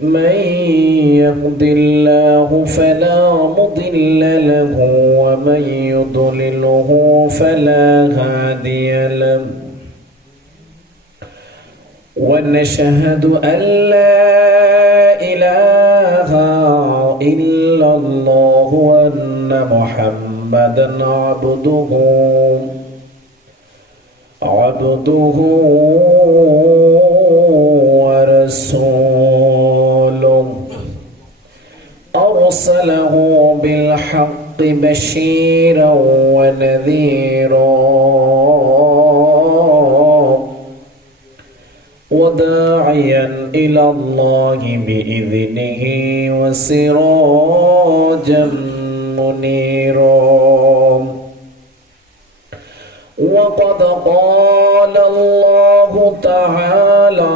من يهد الله فلا مضل له ومن يضلله فلا هادي له. ونشهد أن لا إله إلا الله وأن محمدا عبده عبده ورسوله. أرسله بالحق بشيرا ونذيرا. وداعيا إلى الله بإذنه وسراجا منيرا. وقد قال الله تعالى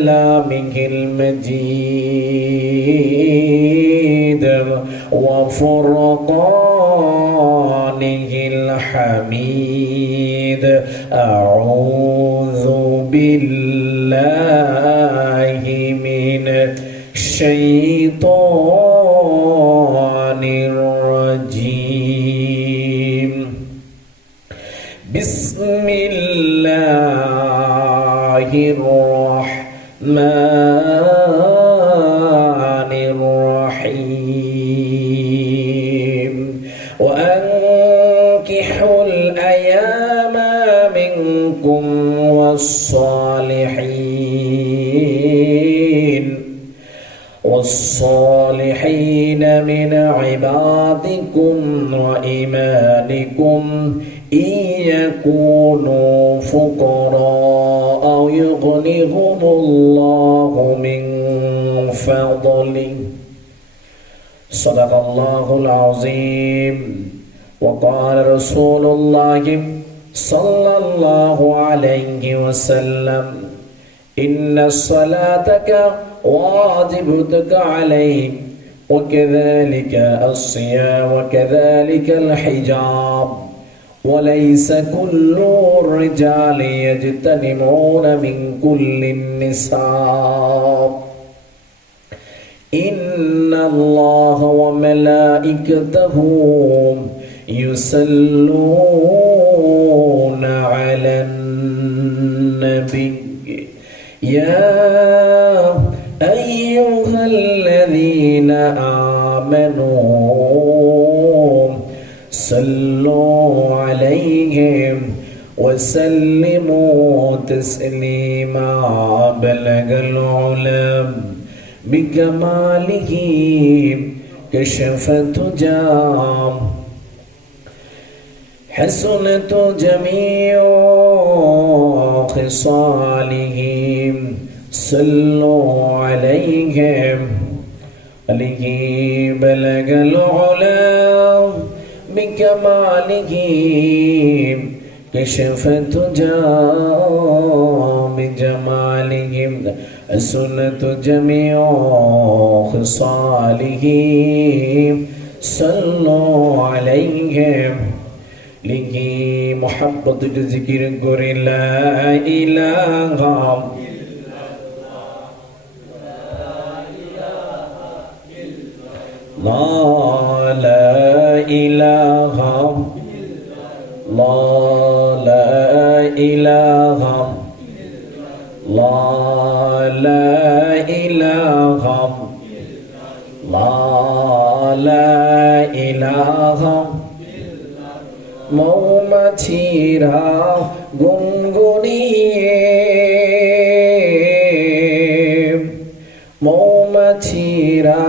كلامه المجيد وفرقانه الحميد. أعوذ بالله من الشيطان الرحمن الرحيم. وأنكحوا الأيام منكم والصالحين. والصالحين من عبادكم وإيمانكم. إن يكونوا فقراء يغنهم الله من فضله. صدق الله العظيم. وقال رسول الله صلى الله عليه وسلم إن صلاتك واجبتك عليك وكذلك الصيام وكذلك الحجاب. وليس كل الرجال يجتنبون من كل النساء إن الله وملائكته يصلون على النبي يا أيها الذين آمنوا صلوا عليهم وسلموا تسليما بلغ العلم بكماله كشف تجام حسنت جميع خصالهم صلوا عليهم. عليه بلغ العلا بكماله كشف تجا بجماله سنة جميع خصاله. صلوا عليه لكي محبة ذكر لا إله لا لا إله لا لا إله لا لا إله لا لا إله মৌমাছিরা গুনগুনিয়ে মৌমাছিরা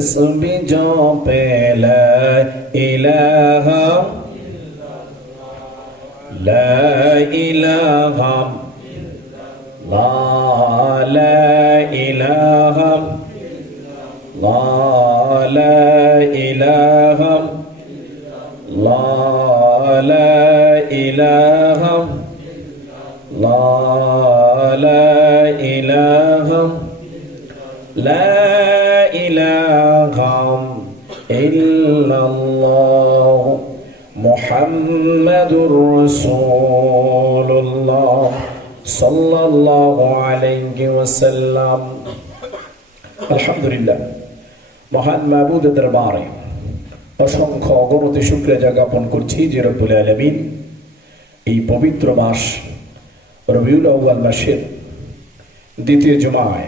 সুরে ওই নামেরই তসবি জপে লা ইলাহা লা ইলাহা লা লা ইলাহা লা লা ইলাহা লা লা ইলাহা লা লা ইলাহা لا إله إلا الله محمد رسول الله صلى الله عليه وسلم الحمد لله মহান মাহবুদের দরবারে অসংখ্য অগণতি শুক্রে জ্ঞাপন করছি যে রব্বুল আলমিন এই পবিত্র মাস রবিউল আউ্বাল মাসের দ্বিতীয় জমায়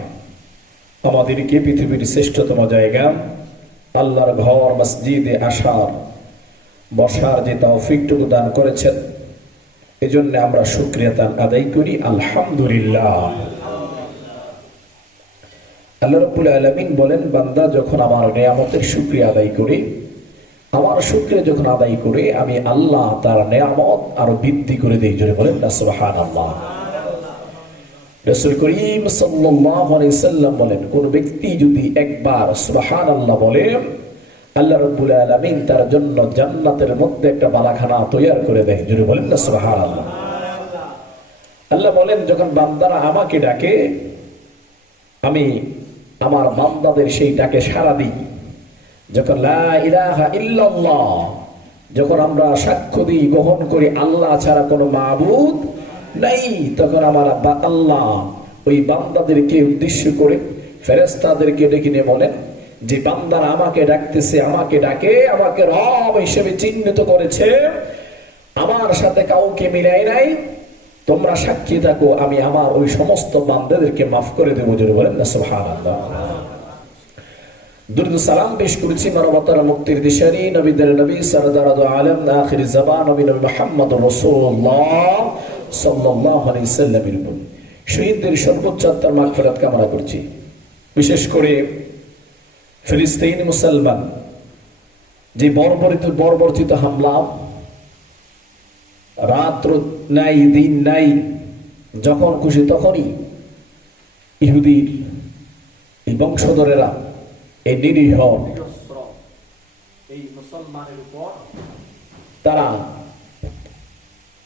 আমাদেরকে পৃথিবীর শ্রেষ্ঠতম জায়গা, আল্লাহর ঘর, মসজিদে আসার, বসার যে তৌফিকটুকু দান করেছেন। এজন্য আমরা শুক্রিয়া দান আদায় করি। আলহামদুলিল্লাহ। আল্লাহ আলমিন বলেন, বান্দা যখন আমার নেয়ামতের শুক্রিয়া আদায় করে, আমার যখন আদায় করে, আমি আল্লাহ তার নেয়ামত আরও বৃদ্ধি করে দিই। জোরে বলেন না আল্লাহ রসুল করিম সাল্লাম বলেন, কোন ব্যক্তি যদি একবার সুবহানাল্লাহ বলে, আল্লাহ রাব্বুল আলামিন তার জন্য জান্নাতের মধ্যে একটা বালাখানা তৈরি করে দেয়। যদি বলেন না সুবহানাল্লাহ। আল্লাহ আল্লাহ বলেন, যখন বান্দারা আমাকে ডাকে, আমি আমার বান্দাদের সেই ডাকে সাড়া দিই। যখন ইল্লাল্লাহ, যখন আমরা সাক্ষ্য দিই, গ্রহণ করি, আল্লাহ ছাড়া কোনো মাবুদ নাই। তখন আমার আব্বা আল্লাহ ওই বান্দাদেরকে উদ্দেশ্য করে ফেরেস্তাদেরকে ডেকে নিয়ে বলেন, যে বান্দারা আমাকে ডাকতেছে, আমাকে ডাকে, আমাকে রব হিসেবে চিহ্নিত করেছে। আমার সাথে কাউকে মিলাই নাই। তোমরা সাক্ষী থাকো, আমি আমার ওই সমস্ত বান্দাদেরকে মাফ করে দেবো। যদি বলেন না, সুবহানাল্লাহ। দুরুদ সালাম পেশ করেছি মানবতার মুক্তির দিশারি। নবীদের নবী সরদার আলম আখির জবান নবী নবী মোহাম্মদ রসুল্লাহ সাল্লামের উপর। শহীদদের সর্বোচ্চ আত্মার মাগফিরাত কামনা করছি। বিশেষ করে ফিলিস্তিন মুসলমান যে বর্বরিত বর্বরচিত হামলা রাত্র নাই দিন নাই যখন খুশি তখনই ইহুদির এই বংশধরেরা এই নিরীহ তারা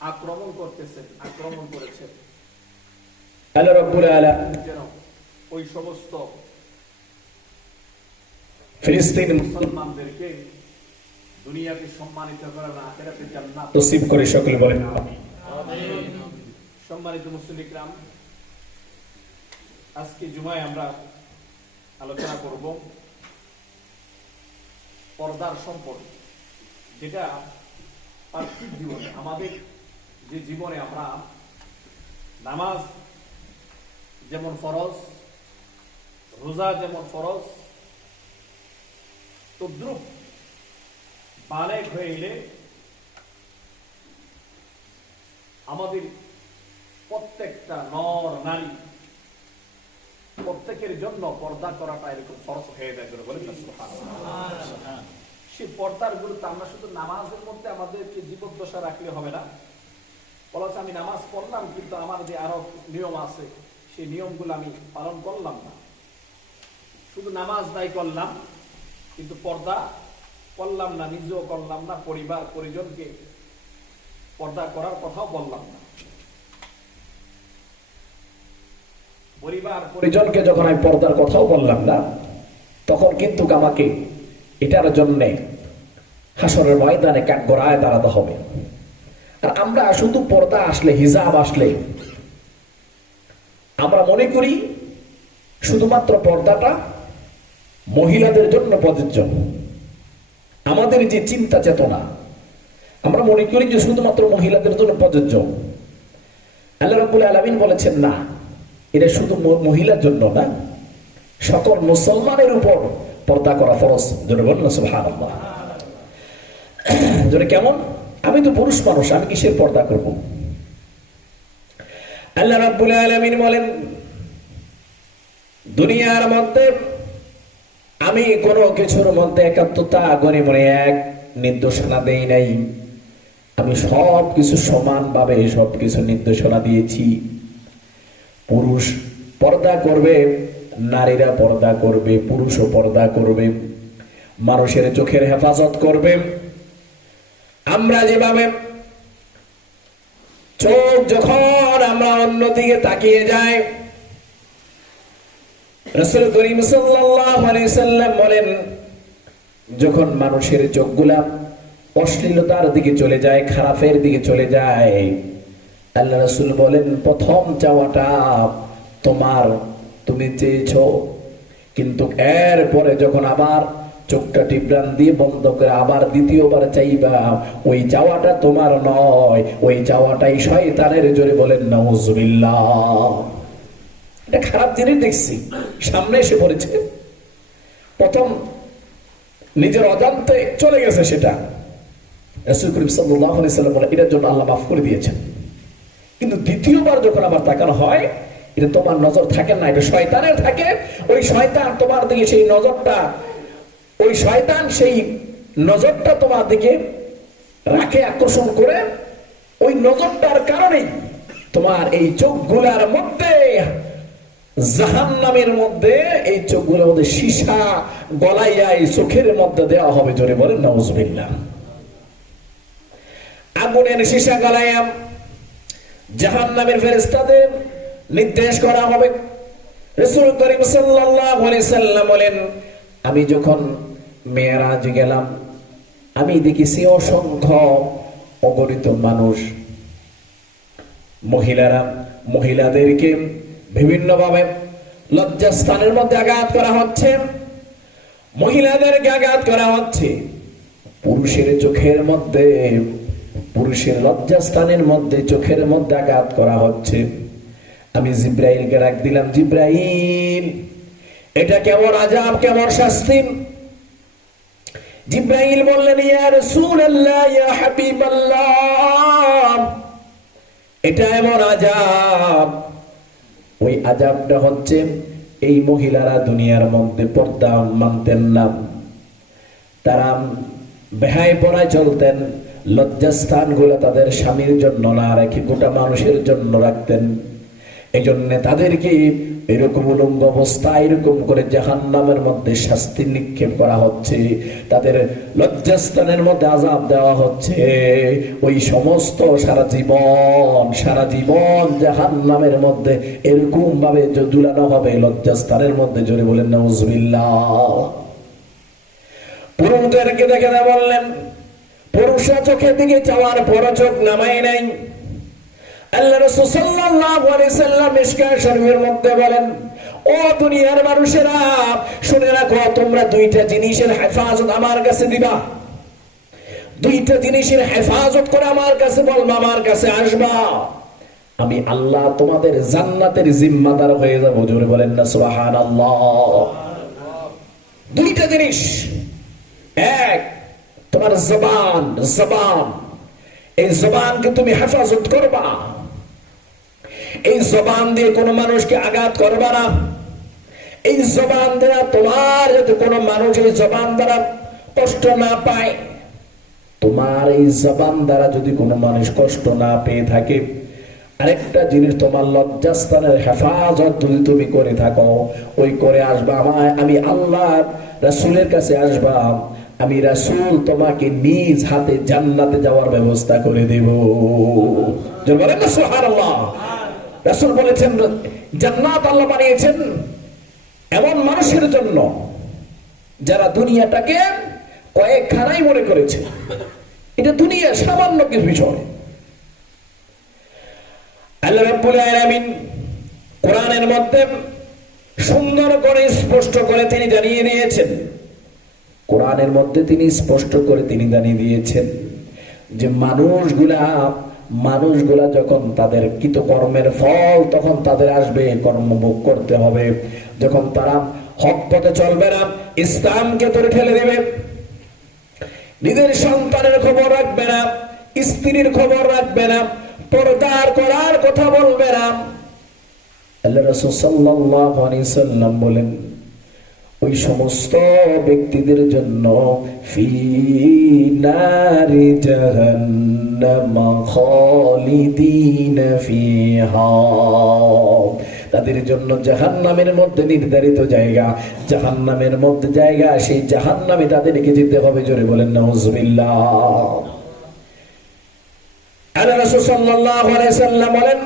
আক্রমণ করতেছে আক্রমণ করেছে। আল্লাহ রব্বুল আলা যেন ওই সমস্ত ফিলিস্তিন মুসলমানদেরকে দুনিয়াকে সম্মানিত করে না আখেরাতে জান্নাত। তসিব করে সকলে বলেন সম্মানিত মুসলিম ইকরাম আজকে জুমায় আমরা আলোচনা করব পর্দার সম্পর্কে যেটা পার্থিব জীবনে আমাদের যে জীবনে আমরা নামাজ যেমন ফরজ রোজা যেমন ফরজ তদ্রুপ বালেক হয়ে এলে আমাদের প্রত্যেকটা নর নারী প্রত্যেকের জন্য পর্দা করাটা এরকম ফরজ হয়ে যায় বলে। সেই পর্দার গুরুত্ব আমরা শুধু নামাজের মধ্যে আমাদেরকে জীবদ্দশা রাখলে হবে না বলা হচ্ছে আমি নামাজ পড়লাম, কিন্তু আমার যে আরও নিয়ম আছে, সেই নিয়মগুলো আমি পালন করলাম না। শুধু নামাজ দায় করলাম, কিন্তু পর্দা করলাম না, নিজেও করলাম না, পরিবার পরিজনকে পর্দা করার কথাও বললাম না। পরিবার পরিজনকে যখন আমি পর্দার কথাও বললাম না, তখন কিন্তু আমাকে এটার জন্য হাসরের ময়দানে কাঠগড়ায় দাঁড়াতে হবে। আর আমরা শুধু পর্দা আসলে, হিজাব আসলে। আমরা মনে করি শুধুমাত্র পর্দাটা মহিলাদের জন্য প্রযোজ্য। আমাদের যে চিন্তা চেতনা, আমরা মনে করি যে শুধুমাত্র মহিলাদের জন্য প্রযোজ্য। আল্লাহ রাব্বুল আলামিন বলেছেন, না, এটা শুধু মহিলার জন্য না, সকল মুসলমানের উপর পর্দা করা ফরজ। জোরে বলুন না কেমন? আমি তো পুরুষ মানুষ, আমি কিসের পর্দা করব? আল্লাহ রাব্বুল আলামিন বলেন, দুনিয়ার মধ্যে আমি কোনো কিছুর মধ্যে একাত্মতা গণে মনে এক নির্দেশনা দেই নাই। আমি সব কিছু সমানভাবে সব কিছু নির্দেশনা দিয়েছি। পুরুষ পর্দা করবে, নারীরা পর্দা করবে, পুরুষও পর্দা করবে, মানুষের চোখের হেফাজত করবে। আমরা যেভাবে চোখ যখন আমরা অন্যদিকে তাকিয়ে যাই, রসুল করিম সাল্লাম বলেন, যখন মানুষের চোখ চোখগুলা অশ্লীলতার দিকে চলে যায়, খারাপের দিকে চলে যায়, আল্লাহ রসুল বলেন, প্রথম চাওয়াটা তোমার, তুমি চেয়েছ, কিন্তু এর পরে যখন আবার চোখটা টিপরান দিয়ে বন্ধ করে আবার দ্বিতীয়বার চাইবা ওই চাওয়াটা তোমার নয়, ওই চাওয়াটাই শয়তানের জোরে বলেন, নাউজুবিল্লাহ। এটা খারাপ জিনিস দেখছি, সামনে এসে পড়েছে। প্রথম নিজের অজান্তে চলে গেছে সেটা। বলে এটার জন্য আল্লাহ মাফ করে দিয়েছেন। কিন্তু দ্বিতীয়বার যখন আবার তাকানো হয়, এটা তোমার নজর থাকে না, এটা শয়তানের থাকে। ওই শয়তান তোমার দিকে সেই নজরটা ওই শয়তান সেই নজরটা তোমার দিকে রাখে, আকর্ষণ করে। ওই নজরটার কারণেই তোমার এই চোখগুলার মধ্যে জাহান নামের মধ্যে, এই চোখগুলোর মধ্যে সীসা গলাইয়া এই চোখের মধ্যে দেওয়া হবে জোরে বলেন নজবিল্লাহ আগুনের সীসা গলাইয়া জাহান নামের ফেরেস্তাদের নির্দেশ করা হবে। রসুল করিম সাল্লাম বলেন, আমি যখন মেয়েরাজ গেলাম। আমি দেখেছি অসংখ্য অগণিত মানুষ। মহিলারা, মহিলাদেরকে বিভিন্নভাবে লজ্জাস্থানের মধ্যে আঘাত করা হচ্ছে। মহিলাদেরকে আঘাত করা হচ্ছে। পুরুষের চোখের মধ্যে, পুরুষের লজ্জাস্থানের মধ্যে, চোখের মধ্যে আঘাত করা হচ্ছে। আমি জিব্রাইলকে রাখ দিলাম, জিব্রাইল, এটা কেমন আজাব, কেমন শাস্তি? জিব্রাইল বললেন, ইয়া রাসূলুল্লাহ, ইয়া হাবিবাল্লাহ। এটা এমন আজাব ওই আজাবটা হচ্ছে এই মহিলারা দুনিয়ার মধ্যে পর্দা মানতেন না। তারা বেহায় পড়ায় চলতেন লজ্জাস্থানগুলো তাদের স্বামীর জন্য না রেখে গোটা মানুষের জন্য রাখতেন। এই জন্য তাদেরকে এরকম উলঙ্গ অবস্থা এরকম করে জাহান নামের মধ্যে শাস্তি নিক্ষেপ করা হচ্ছে, তাদের লজ্জাস্থানের মধ্যে আজাব দেওয়া হচ্ছে। ওই সমস্ত সারা জীবন সারা জীবন জাহান নামের মধ্যে এরকম ভাবে ঝুলানো হবে, লজ্জাস্থানের মধ্যে জোরে বলেন নজবিল্লাহ পুরুষদেরকে দেখে না বললেন পুরুষরা চোখের দিকে চাওয়ার পর চোখ নামাই নাই। আল্লাহ সাল্লাল্লাহু আলাইহি সাল্লাম শরীফের মধ্যে বলেন, ও দুনিয়ার মানুষেরা, শুনে রাখো, তোমরা দুইটা জিনিসের হেফাজত আমার কাছে দিবা। দুইটা জিনিসের হেফাজত করে আমার কাছে আমার কাছে আসবা। আমি আল্লাহ তোমাদের জান্নাতের জিম্মাদার হয়ে যাব। জোরে বলেন না, সুবহানাল্লাহ। দুইটা জিনিস। এক, তোমার জবান জবান। এই জবানকে তুমি হেফাজত করবা। এই জবান দিয়ে কোনো মানুষকে আঘাত করবা না। এই জবান দ্বারা তোমার যাতে কোনো মানুষ এই জবান দ্বারা কষ্ট না পায়, তোমার এই জবান দ্বারা যদি কোনো মানুষ কষ্ট না পেয়ে থাকে, আরেকটা জিনিস তোমার লজ্জাস্থানের হেফাজত যদি তুমি করে থাকো, ওই করে আসবা আমায়, আমি আল্লাহ রাসূলের কাছে আসবা, আমি রাসূল তোমাকে নিজ হাতে জান্নাতে যাওয়ার ব্যবস্থা করে দেব। রাসূল বলেছেন, জান্নাত আল্লাহ বানিয়েছেন এমন মানুষের জন্য যারা দুনিয়াটাকে কয়েকখানাই মনে করেছে। এটা দুনিয়া সামান্য কিছু বিষয়। আল্লাহ রাব্বুল আলামিন কোরআনের মধ্যে সুন্দর করে স্পষ্ট করে তিনি জানিয়ে দিয়েছেন। কোরআনের মধ্যে তিনি স্পষ্ট করে তিনি জানিয়ে দিয়েছেন যে মানুষগুলা মানুষগুলা যখন তাদের কৃতকর্মের ফল তখন তাদের আসবে কর্মভোগ করতে হবে। যখন তারা হক পথে চলবে না, ইসলামকে ধরে ঠেলে দেবে। নিজের সন্তানের খবর রাখবে না, স্ত্রীর খবর রাখবে না, পর্দার করার কথা বলবে না। আল্লাহ রাসূল সাল্লাল্লাহু আলাইহি সাল্লাম বলেন ওই সমস্ত ব্যক্তিদের জন্য ফিহা। তাদের জন্য জাহান্নামের মধ্যে নির্ধারিত জায়গা, জাহান্নামের মধ্যে জায়গা, সেই জাহান্নামে তাদেরকে যেতে হবে জোরে বলেন সাল্লাম বলেন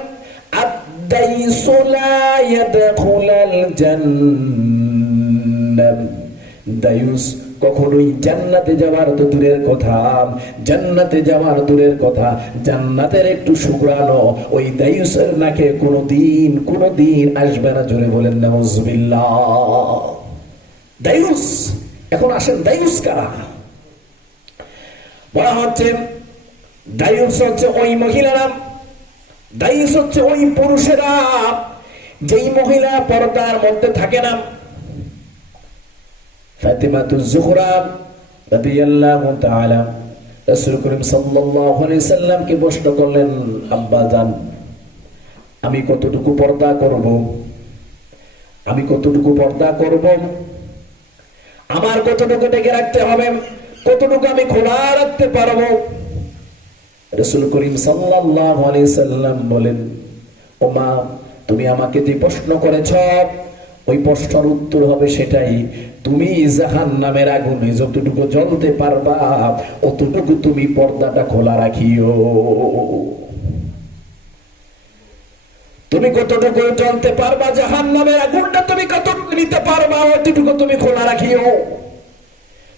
দায়ুস, কখনোই জান্নাতে যাওয়ার তো দূরের কথা। জান্নাতে যাওয়ার দূরের কথা। জান্নাতের একটু শুক্রানো ওই দায়ুসের নাকে কোনোদিন কোনোদিন আসবে না জোরে বলেন, নাউজুবিল্লাহ। দায়ুস, এখন আসেন, দায়ুস কারা? বলা হচ্ছে, দায়ুস হচ্ছে ওই মহিলারা দায়ুস হচ্ছে ওই পুরুষেরা যেই মহিলা পর্দার মধ্যে থাকে না ফাতিমাতু জুহরা রাদিয়াল্লাহু তাআলা, রাসূল করিম সাল্লাল্লাহু আলাইহি সাল্লামকে প্রশ্ন করলেন, আব্বা জান, আমি কতটুকু পর্দা করব? আমি কতটুকু পর্দা করব? আমার কতটুকু ডেকে রাখতে হবে? কতটুকু আমি খোলা রাখতে পারব? রসুল করিম সাল্লাল্লাহু আলাইহি সাল্লাম বলেন ও মা তুমি আমাকে যে প্রশ্ন করেছ ওই প্রশ্নের উত্তর হবে সেটাই, তুমি জাহান নামের আগুনে যতটুকু জ্বলতে পারবা, অতটুকু তুমি পর্দাটা খোলা রাখিও। তুমি কতটুকু জ্বলতে পারবা জাহান নামের আগুনটা, তুমি কত নিতে পারবা, অতটুকু তুমি খোলা রাখিও।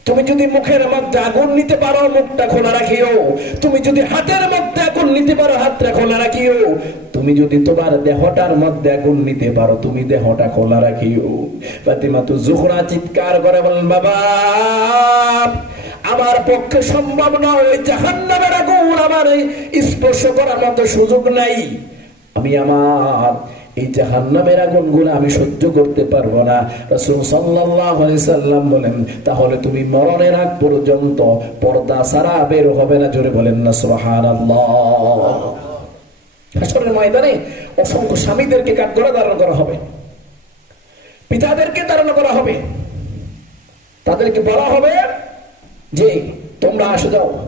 তুমি যদি মুখের মধ্যে আগুন নিতে পারো, মুখটা খোলা রাখিও। তুমি যদি হাতের মধ্যে আগুন নিতে পারো, হাতটা খোলা রাখিও। তুমি যদি তোমার দেহটার মধ্যে আগুন নিতে পারো, তুমি দেহটা খোলা রাখিও। ফাতিমা তো জোহরা চিৎকার করে বলেন, বাবা, আমার পক্ষে সম্ভব নয় ওই জাহান্নামের আগুন আমার স্পর্শ করার মতো সুযোগ নাই। আমি আমার এই জাহান্নামের আগুনগুলো আমি সহ্য করতে পারব না। রাসূল আলাইহি সাল্লাম বলেন, তাহলে তুমি মরণের আগ পর্যন্ত পর্দা ছাড়া বের হবে না। জোরে বলেন না হাসরের ময়দানে অসংখ্য স্বামীদেরকে কাঠগড়া ধারণ করা হবে। পিতাদেরকে ধারণ করা হবে। তাদেরকে বলা হবে যে, তোমরা আসে, যাও।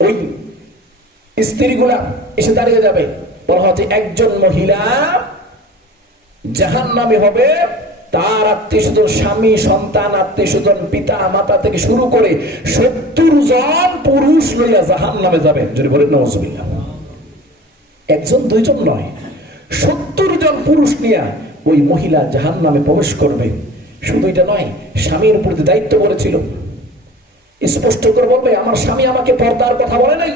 ওই স্ত্রীগুলা এসে দাঁড়িয়ে যাবে। বলা হচ্ছে একজন মহিলা জাহান নামে হবে। তার আত্মীয় স্বামী, সন্তান, আত্মীয় পিতা, মাতা থেকে শুরু করে সত্তর জন পুরুষ লইয়া জাহান নামে যাবে। যদি বলেন নজবিল্লা একজন, দুইজন নয়। সত্তর জন পুরুষ নিয়ে ওই মহিলা জাহান নামে প্রবেশ করবে। শুধু এটা নয়, স্বামীর প্রতি দায়িত্ব করেছিল স্পষ্ট করে বলবে, আমার স্বামী আমাকে পর্দার কথা বলে নাই?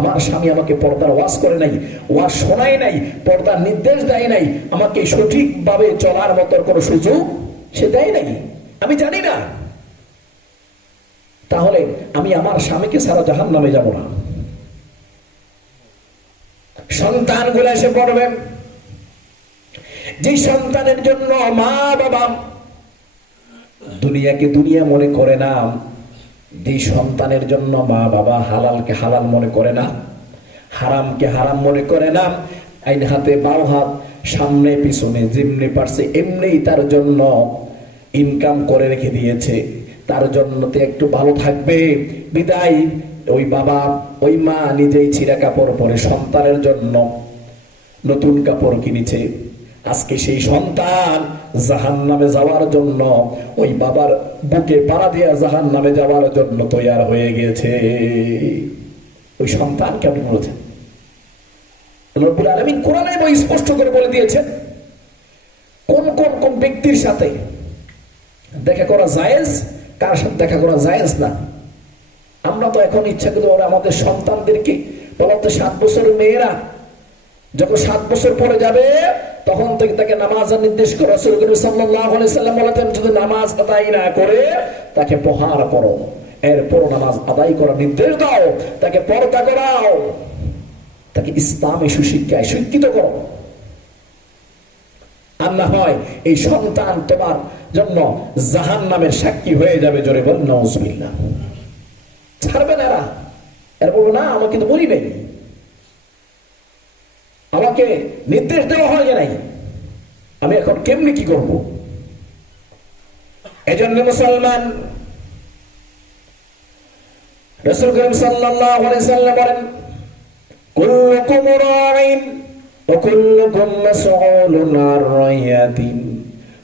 আমার স্বামী আমাকে পর্দার ওয়াজ করে নাই, ওয়াজ শোনায় নাই, পর্দার নির্দেশ দেয় নাই, আমাকে সঠিকভাবে চলার মতো কোনো সুযোগ সে দেয় নাই। আমি জানি না। তাহলে আমি আমার স্বামীকে সারা জাহান নামে যাব না। সন্তানগুলো এসে পড়বে। যে সন্তানের জন্য মা বাবা দুনিয়াকে দুনিয়া মনে করে না যে সন্তানের জন্য মা বাবা হালালকে হালাল মনে করে না, হারামকে হারাম মনে করে না, আইন হাতে বাও হাত, সামনে পিছনে যেমনি পারছে এমনি তার জন্য ইনকাম করে রেখে দিয়েছে। তার জন্য তো একটু ভালো থাকবে। বিদায়, ওই বাবা, ওই মা নিজেই ছিঁড়া কাপড় পরে সন্তানের জন্য নতুন কাপড় কিনেছে। আজকে সেই সন্তান জাহান নামে যাওয়ার জন্য, ওই বাবার বুকে পাড়া দিয়া জাহান নামে যাওয়ার জন্য তৈয়ার হয়ে গেছে। ওই সন্তান কেমন বলেছেন? রব্বুল কোরআনে বই স্পষ্ট করে বলে দিয়েছেন, কোন কোন কোন ব্যক্তির সাথে দেখা করা জায়েজ, কার সাথে দেখা করা জায়েজ না। আমরা তো এখন ইচ্ছা করি ওরা আমাদের সন্তানদেরকে বলা তো সাত বছরের মেয়েরা, যখন সাত বছর পরে যাবে তখন থেকে তাকে নামাজ নির্দেশ করে সাল্লাম বলেছেন, যদি নামাজ আদায় না করে, তাকে প্রহার করো এরপর নামাজ আদায় করার নির্দেশ দাও, তাকে পর্দা করাও। তাকে ইসলামে সুশিক্ষায় শিক্ষিত করো। আর না হয় এই সাক্ষী হয়ে যাবে জোরে বল না আমাকে তো বলি নেই। আমাকে নির্দেশ দেওয়া হয় যে নাই, আমি এখন কেমনি কি করব? এজন্য মুসলমান রসুল করিম আলাইহি সাল্লাম বলেন, কুল্লুকুম রাঈন ওয়া কুল্লুকুম মাসউলুন রাইয়াতিন।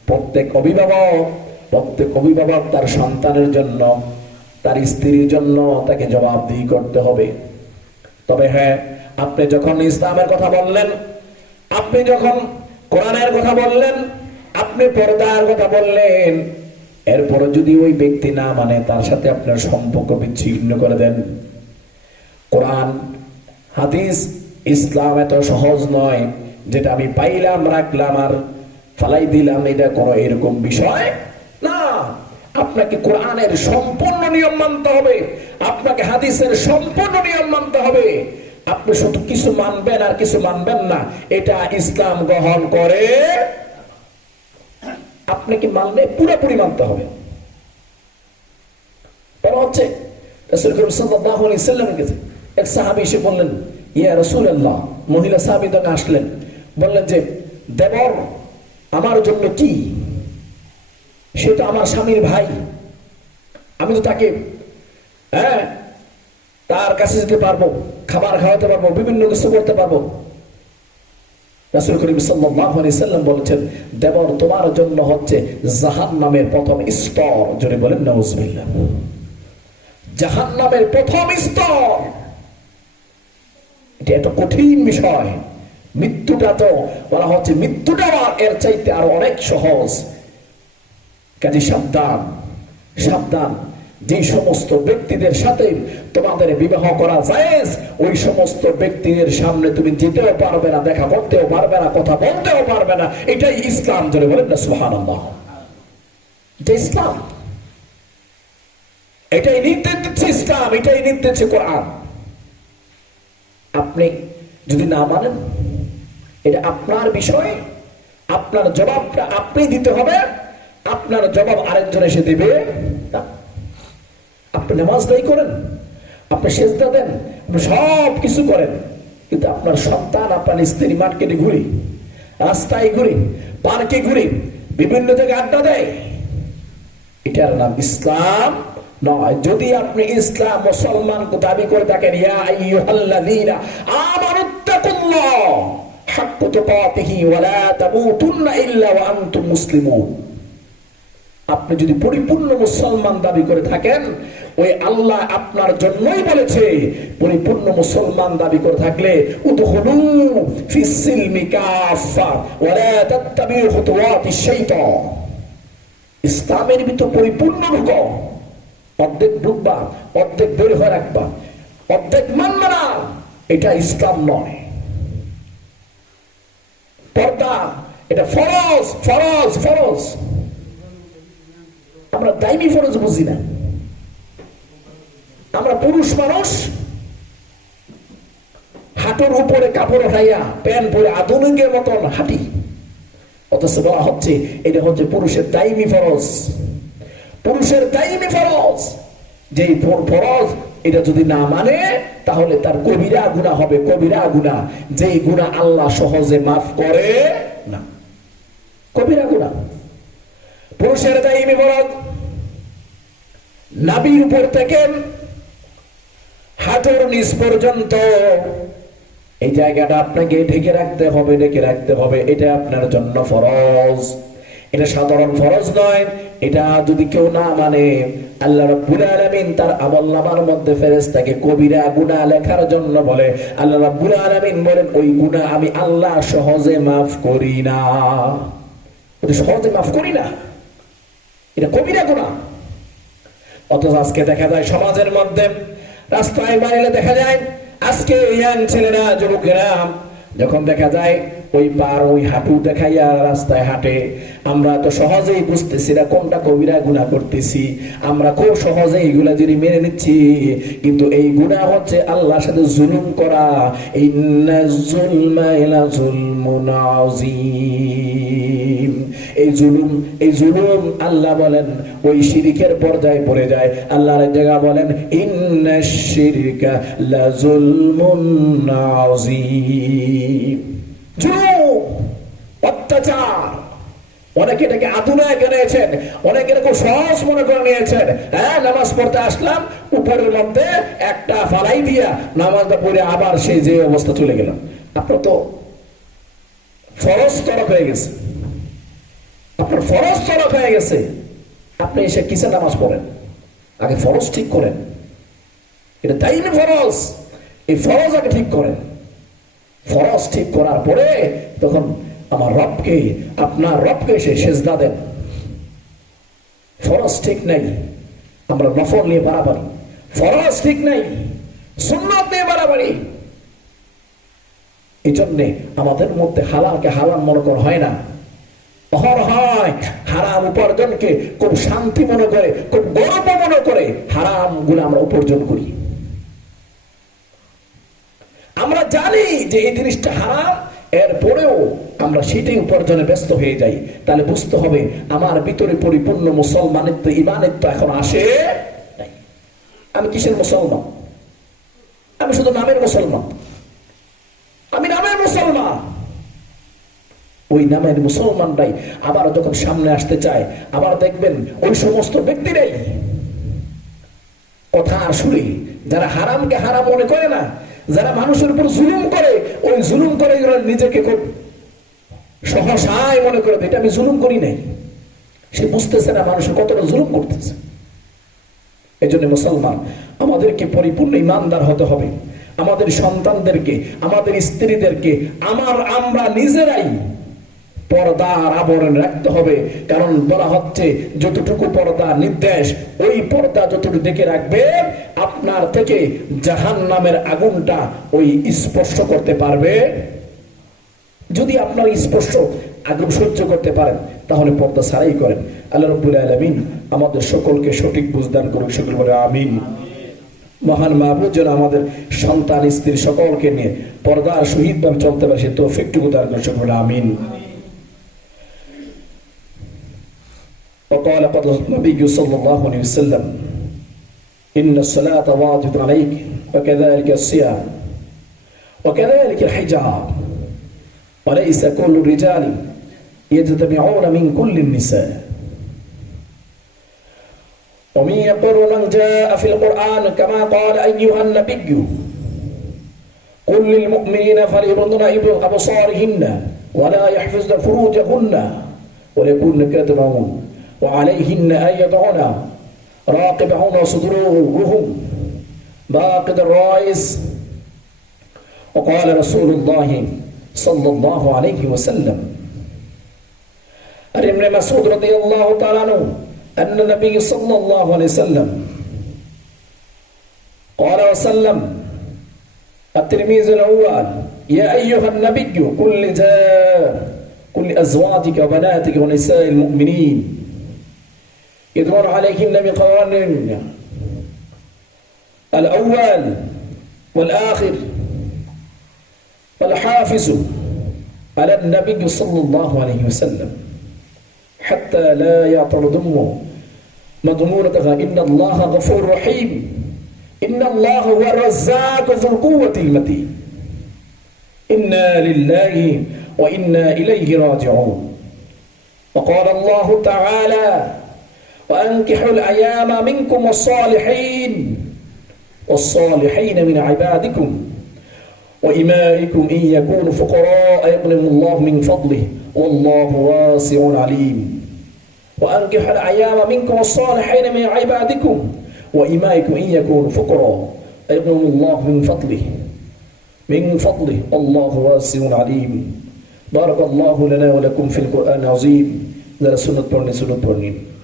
প্রত্যেক অভিভাবক প্রত্যেক অভিভাবক তার সন্তানের জন্য, তার স্ত্রীর জন্য তাকে জবাবদিহি করতে হবে। তবে হ্যাঁ আপনি যখন ইসলামের কথা বললেন, আপনি যখন কোরআনের কথা বললেন, আপনি পর্দার কথা বললেন এরপরে যদি ওই ব্যক্তি না মানে তার সাথে আপনার সম্পর্ক বিচ্ছিন্ন করে দেন। কোরআন, হাদিস, ইসলাম এত সহজ নয়, যেটা আমি পাইলাম, রাখলাম আর ফালাই দিলাম, এটা কোনো এরকম বিষয় না। আপনাকে কোরআনের সম্পূর্ণ নিয়ম মানতে হবে। আপনাকে হাদিসের সম্পূর্ণ নিয়ম মানতে হবে। আপনি শুধু কিছু মানবেন আর কিছু মানবেন না, এটা ইসলাম গ্রহণ করে। আপনাকে মানলে পুরোপুরি মানতে হবে? বললেন মহিলা আসলেন, বললেন যে আমার জন্য কি? সে তো আমার স্বামীর ভাই। আমি তো তাকে হ্যাঁ? তার কাছে যেতে পারব, খাবার খাওয়াতে পারব, বিভিন্ন কিছু করতে পারব। বলেছেন, দেবর তোমার জন্য হচ্ছে জাহান্নামের প্রথম স্তর। জোরে বলেন, নাউজুবিল্লাহ। জাহান্নামের প্রথম স্তর। এটা একটা কঠিন বিষয়। মৃত্যুটা তো বলা হচ্ছে মৃত্যুটা এর চাইতে আরও অনেক সহজ। কাজে সাবধান সাবধান। যে সমস্ত ব্যক্তিদের সাথে তোমাদের বিবাহ করা যায় ওই সমস্ত ব্যক্তিদের সামনে তুমি যেতেও পারবে না, দেখা করতেও পারবে না, কথা বলতেও পারবে না। এটাই ইসলাম ধরে বলেন না সুহান ইসলাম। এটাই নির্দেশ দিচ্ছে ইসলাম, এটাই নির্দেশ কোরআন। আপনি যদি না মানেন, এটা আপনার বিষয়, আপনার জবাবটা আপনি দিতে হবে, আপনার জবাব আরেকজন এসে দেবে। নামাজ দায়ী করেন, আপনি সেজদা দেন, আপনি সব কিছু করেন। কিন্তু আপনার সন্তান, আপনার স্ত্রী মার্কেটে ঘুরি, রাস্তায় ঘুরি, পার্কে ঘুরি, বিভিন্ন জায়গায় আড্ডা দেয়। এটার নাম ইসলাম নয়। যদি আপনি ইসলাম মুসলমান দাবি করে থাকেন, ইয়া আইয়ুহাল্লাযীনা আমানুত্তাকুল্লাহ, হাক্কা তুকাতিহি ওয়া লা তামুতুন্না ইল্লা ওয়া আনতুম মুসলিমুন। আপনি যদি পরিপূর্ণ মুসলমান দাবি করে থাকেন, ওই আল্লাহ আপনার জন্যই বলেছে, পরিপূর্ণ মুসলমান দাবি করে থাকলে ইসলামের ভিতর পরিপূর্ণ ঢুক। অর্ধেক ঢুকবা, অর্ধেক বের হয়ে রাখবা, অর্ধেক মানবা না, এটা ইসলাম নয়। পর্দা, এটা ফরজ ফরজ ফরজ। আমরা দাইমি ফরজ বুঝি না। আমরা পুরুষ মানুষ, হাঁটুর উপরে কাপড় উঠাইয়া, প্যান্ট পরে আধুনিকের মতন হাঁটি। অথচ বলা হচ্ছে, এটা হচ্ছে পুরুষের দাইমি ফরজ। পুরুষের দাইমি ফরজ। যেই ফরজ, এটা যদি না মানে তাহলে তার কবিরা গুণা হবে, কবিরা গুণা যেই গুণা আল্লাহ সহজে মাফ করে না। কবিরা গুণা পুরুষের দাইমি ফরজ। নাবির উপর থেকে হাঁটুর নিচ পর্যন্ত। এই জায়গাটা আপনাকে ঢেকে রাখতে হবে, ঢেকে রাখতে হবে। এটা আপনার জন্য ফরজ। এটা সাধারণ ফরজ নয়। এটা যদি কেউ না মানে আল্লাহ রাব্বুল আলামিন তার আমলনামার মধ্যে ফেরেশতাকে কবিরা গুনাহ লেখার জন্য বলে, আল্লাহ রাব্বুল আলামিন বলেন, ওই গুনাহ আমি আল্লাহ সহজে মাফ করি না। সহজে মাফ করি না। এটা কবিরা গুনাহ। অথচ আজকে দেখা যায় সমাজের মধ্যে, রাস্তায় বাইরে দেখা যায়, আজকে ইয়াং ছেলেরা, যুবকেরা, যখন দেখা যায় ওই পার, ওই হাঁটু দেখাইয়া রাস্তায় হাঁটে, আমরা তো সহজেই বুঝতেছি না কোনটা কবিরা গুণা করতেছি, আমরা খুব সহজে এইগুলা যদি মেনে নিচ্ছি, কিন্তু এই গুণা হচ্ছে আল্লাহর সাথে জুলুম করা। ইন্না যুলমা ইলা যুলমুন আযীম। এই জুলুম এই জুলুম আল্লাহ বলেন, ওই শিরিকের পর্যায়ে পড়ে যায়। আল্লাহর জায়গা বলেন অত্যাচার। অনেক এটাকে আধুনিক এনেছেন অনেকে এরকম সহজ মনে করে নিয়েছেন। হ্যাঁ নামাজ পড়তে আসলাম, উপরের মধ্যে একটা ফালাই দিয়া নামাজটা পড়ে আবার সেই যে অবস্থা চলে গেল। আপনার তো ফরজ তরফ হয়ে গেছে। আপনার ফরজ তরফ হয়ে গেছে। আপনি এসে কিসে নামাজ পড়েন? আগে ফরজ ঠিক করেন। এটা ফরজ। এই ফরজ আগে ঠিক করেন। ফরজ ঠিক করার পরে তখন আমার রবকে, আপনার রবকে এসে সেজদা দেন। ফরজ ঠিক নাই। আমরা নফল নিয়ে বাড়াবাড়ি। ফরজ ঠিক নাই। সুন্নত নিয়ে বাড়াবাড়ি। এই জন্যে আমাদের মধ্যে হালালকে হালাল মনে করা হয় না। অহর হয়, হারাম উপার্জনকে খুব শান্তি মনে করে, খুব গর্ব মনে করে হারামগুলো আমরা উপার্জন করি। আমরা জানি যে এই জিনিসটা হারাম, এরপরেও আমরা সেটাই উপার্জনে ব্যস্ত হয়ে যাই। তাহলে বুঝতে হবে, আমার ভিতরে পরিপূর্ণ মুসলমানের তো মুসলমানিত্ব ইমানিত্ব এখন আসে আমি কিসের মুসলমান? আমি শুধু নামের মুসলমান। আমি নামের মুসলমান। ওই নামের মুসলমানরাই আবার যখন সামনে আসতে চায়, আবার দেখবেন ওই সমস্ত ব্যক্তিরাই কথা শুনে, যারা হারামকে হারাম মনে করে না, যারা মানুষের উপর জুলুম করে, ওই জুলুম করে নিজেকে খুব সহসায় মনে করে এটা আমি জুলুম করি নাই। সে বুঝতেছে না মানুষের কতটা জুলুম করতেছে। এই জন্য মুসলমান, আমাদেরকে পরিপূর্ণ ইমানদার হতে হবে। আমাদের সন্তানদেরকে, আমাদের স্ত্রীদেরকে, আমার আমরা নিজেরাই পর্দার আবরণ রাখতে হবে। কারণ বলা হচ্ছে, যতটুকু পর্দা নির্দেশ, ওই পর্দা যতটুকু দেখে রাখবে, আপনার থেকে জাহান নামের আগুনটা ওই স্পর্শ করতে পারবে। যদি আপনার স্পর্শ আগুন সহ্য করতে পারেন, তাহলে পর্দা ছাড়াই করেন। আল্লাহ রব্বুল আলমিন আমাদের সকলকে সঠিক বুঝদান করুক, সকল বলে আমিন। মহান মাহবুদ যেন আমাদের সন্তান, স্ত্রী সকলকে নিয়ে পর্দার ভাবে চলতে পারে, সে তৌফিকটুকু দান করে সকল আমিন। وقال قد النبي صلى الله عليه وسلم إن الصلاة واجب عليك وكذلك الصيام وكذلك الحجاب وليس كل الرجال يجتمعون من كل النساء. ومن يقر من جاء في القرآن كما قال أيها النبي قل للمؤمنين فليغضن أبصارهن ولا يحفظن فروجهن وليكن كاتبهن وعليهن أن يدعن راقبهن صدورهم باقد الرئيس. وقال رسول الله صلى الله عليه وسلم. عن ابن مسعود رضي الله تعالى عنه أن النبي صلى الله عليه وسلم قال وسلم التلميذ الأول يا أيها النبي قل لجاء قل لأزواجك وبناتك ونساء المؤمنين يدور عليهن بقوانين الأول والآخر. والحافظ على النبي صلى الله عليه وسلم. حتى لا يعترضم مضمونتها إن الله غفور رحيم. إن الله هو الرزاق ذو القوة المتين. إنا لله وإنا إليه راجعون. وقال الله تعالى وأنكحوا الأيام منكم والصالحين. والصالحين من عبادكم وإمائكم إن يكونوا فقراء يغنم الله من فضله. والله واسع عليم. وأنكحوا الأيام منكم والصالحين من عبادكم وإمائكم إن يكونوا فقراء يغنم الله من فضله. من فضله. الله واسع عليم. بارك الله لنا ولكم في القرآن العظيم. سنة برني سنة برنين